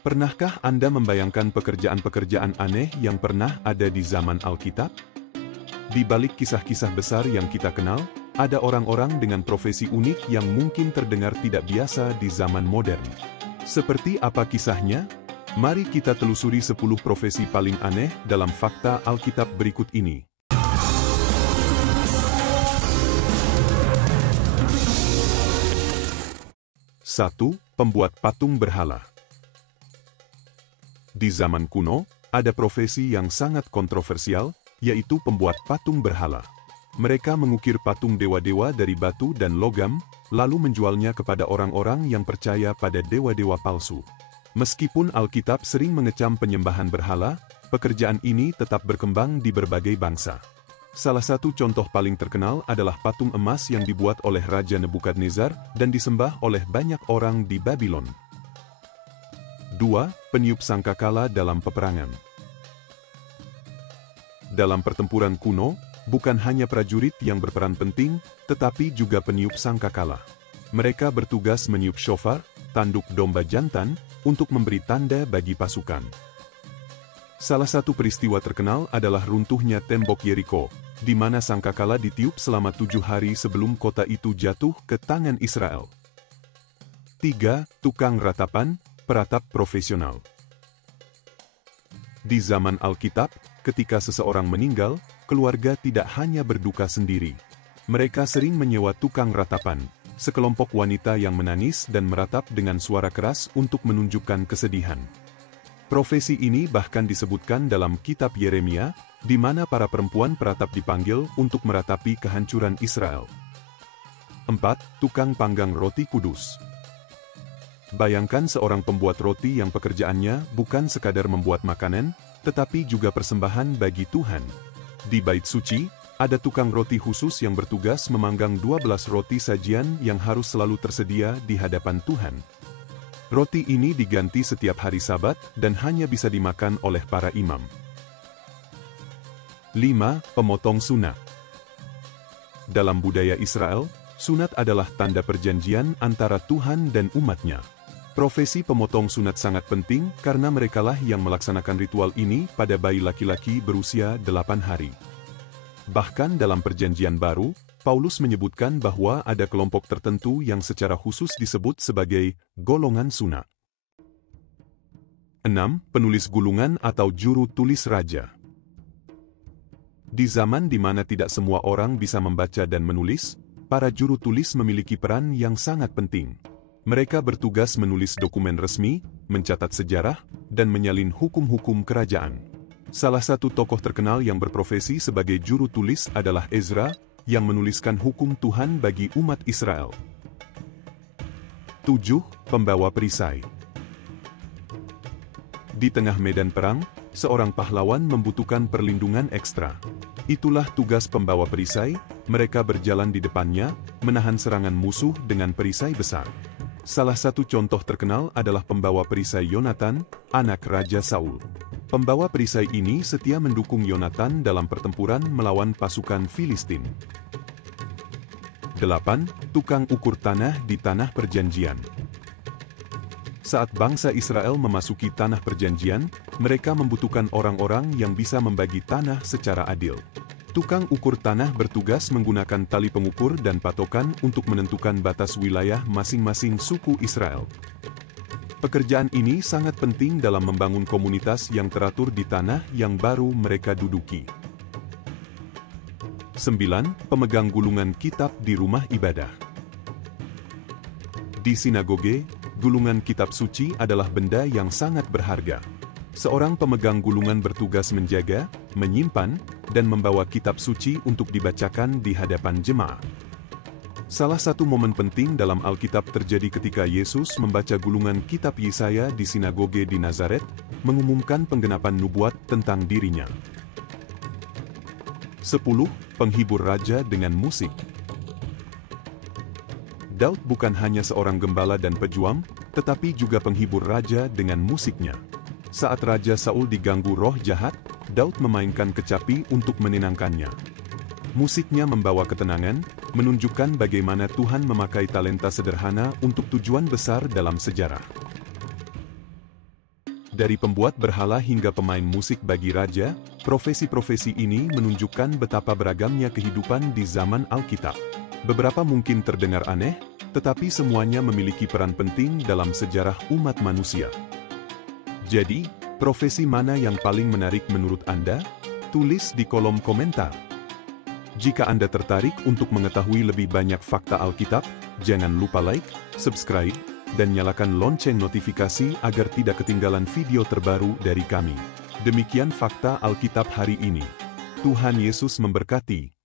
Pernahkah Anda membayangkan pekerjaan-pekerjaan aneh yang pernah ada di zaman Alkitab? Di balik kisah-kisah besar yang kita kenal, ada orang-orang dengan profesi unik yang mungkin terdengar tidak biasa di zaman modern. Seperti apa kisahnya? Mari kita telusuri 10 profesi paling aneh dalam fakta Alkitab berikut ini. 1. Pembuat patung berhala. Di zaman kuno, ada profesi yang sangat kontroversial, yaitu pembuat patung berhala. Mereka mengukir patung dewa-dewa dari batu dan logam, lalu menjualnya kepada orang-orang yang percaya pada dewa-dewa palsu. Meskipun Alkitab sering mengecam penyembahan berhala, pekerjaan ini tetap berkembang di berbagai bangsa. Salah satu contoh paling terkenal adalah patung emas yang dibuat oleh Raja Nebukadnezar dan disembah oleh banyak orang di Babylon. 2. Peniup sangkakala dalam peperangan. Dalam pertempuran kuno, bukan hanya prajurit yang berperan penting, tetapi juga peniup sangkakala. Mereka bertugas meniup shofar, tanduk domba jantan, untuk memberi tanda bagi pasukan. Salah satu peristiwa terkenal adalah runtuhnya tembok Yeriko, di mana sangkakala ditiup selama 7 hari sebelum kota itu jatuh ke tangan Israel. 3. Tukang ratapan, peratap profesional. Di zaman Alkitab, ketika seseorang meninggal, keluarga tidak hanya berduka sendiri. Mereka sering menyewa tukang ratapan, sekelompok wanita yang menangis dan meratap dengan suara keras untuk menunjukkan kesedihan. Profesi ini bahkan disebutkan dalam kitab Yeremia, di mana para perempuan peratap dipanggil untuk meratapi kehancuran Israel. 4. Tukang panggang roti kudus. Bayangkan seorang pembuat roti yang pekerjaannya bukan sekadar membuat makanan, tetapi juga persembahan bagi Tuhan. Di Bait Suci, ada tukang roti khusus yang bertugas memanggang 12 roti sajian yang harus selalu tersedia di hadapan Tuhan. Roti ini diganti setiap hari Sabat dan hanya bisa dimakan oleh para imam. 5. Pemotong sunat. Dalam budaya Israel, sunat adalah tanda perjanjian antara Tuhan dan umatnya. Profesi pemotong sunat sangat penting karena merekalah yang melaksanakan ritual ini pada bayi laki-laki berusia 8 hari. Bahkan dalam perjanjian baru, Paulus menyebutkan bahwa ada kelompok tertentu yang secara khusus disebut sebagai golongan sunat. 6. Penulis gulungan atau juru tulis raja. Di zaman di mana tidak semua orang bisa membaca dan menulis, para juru tulis memiliki peran yang sangat penting. Mereka bertugas menulis dokumen resmi, mencatat sejarah, dan menyalin hukum-hukum kerajaan. Salah satu tokoh terkenal yang berprofesi sebagai juru tulis adalah Ezra, yang menuliskan hukum Tuhan bagi umat Israel. 7. Pembawa perisai. Di tengah medan perang, seorang pahlawan membutuhkan perlindungan ekstra. Itulah tugas pembawa perisai, mereka berjalan di depannya, menahan serangan musuh dengan perisai besar. Salah satu contoh terkenal adalah pembawa perisai Yonatan, anak Raja Saul. Pembawa perisai ini setia mendukung Yonatan dalam pertempuran melawan pasukan Filistin. 8. Tukang ukur tanah di Tanah Perjanjian. Saat bangsa Israel memasuki Tanah Perjanjian, mereka membutuhkan orang-orang yang bisa membagi tanah secara adil. Tukang ukur tanah bertugas menggunakan tali pengukur dan patokan untuk menentukan batas wilayah masing-masing suku Israel. Pekerjaan ini sangat penting dalam membangun komunitas yang teratur di tanah yang baru mereka duduki. 9. Pemegang gulungan kitab di rumah ibadah. Di sinagoge, gulungan kitab suci adalah benda yang sangat berharga. Seorang pemegang gulungan bertugas menjaga, menyimpan, dan membawa kitab suci untuk dibacakan di hadapan jemaat. Salah satu momen penting dalam Alkitab terjadi ketika Yesus membaca gulungan kitab Yesaya di sinagoge di Nazaret, mengumumkan penggenapan nubuat tentang dirinya. 10. Penghibur raja dengan musik. Daud bukan hanya seorang gembala dan pejuang, tetapi juga penghibur raja dengan musiknya. Saat Raja Saul diganggu roh jahat, Daud memainkan kecapi untuk menenangkannya. Musiknya membawa ketenangan, menunjukkan bagaimana Tuhan memakai talenta sederhana untuk tujuan besar dalam sejarah. Dari pembuat berhala hingga pemain musik bagi raja, profesi-profesi ini menunjukkan betapa beragamnya kehidupan di zaman Alkitab. Beberapa mungkin terdengar aneh, tetapi semuanya memiliki peran penting dalam sejarah umat manusia. Jadi, profesi mana yang paling menarik menurut Anda? Tulis di kolom komentar. Jika Anda tertarik untuk mengetahui lebih banyak fakta Alkitab, jangan lupa like, subscribe, dan nyalakan lonceng notifikasi agar tidak ketinggalan video terbaru dari kami. Demikian fakta Alkitab hari ini. Tuhan Yesus memberkati.